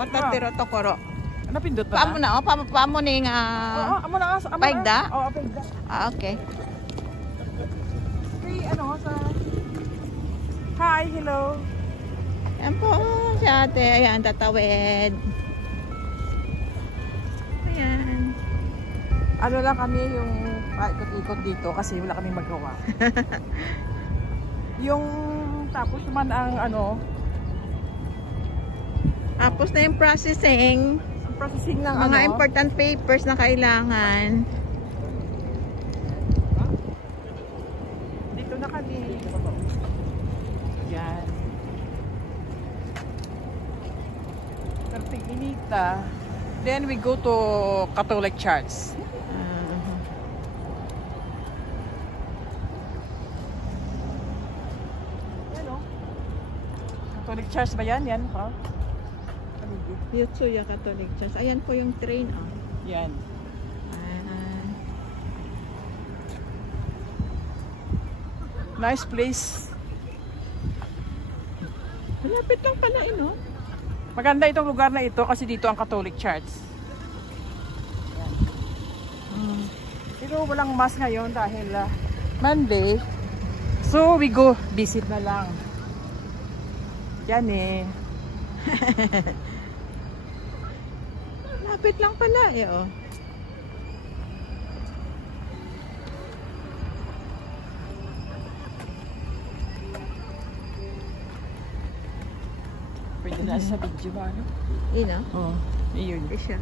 O tatiro tokoro. Ano pindot pa Paamo na, o paamo ni nga amo na paigda? Oo, paigda. Okay. Ano sa Hi, hello. Yan po si ate. Ayan, tatawid. Ayan. Ano lang kami yung ikot-ikot dito kasi wala kaming magawa. Yung tapos naman ang ano. Tapos na yung processing. Ang processing ng mga ano. important papers na kailangan. Dito na kami. Yan. Pertiginita. Then we go to Catholic Church. Yan o. Catholic Church ba yan? Yan ha? Yotsuya Catholic Church. Ayan po yung train. Oh. Yan. Nice place. Malapit lang pala no? Maganda itong lugar na ito kasi dito ang Catholic Church. Yan. Pero walang mass ngayon dahil Monday. So we go visit na lang. Yan eh. Lapit lang pala oh. Pwede na sa video ba ano? Ina? Oo. Iyon. Siya.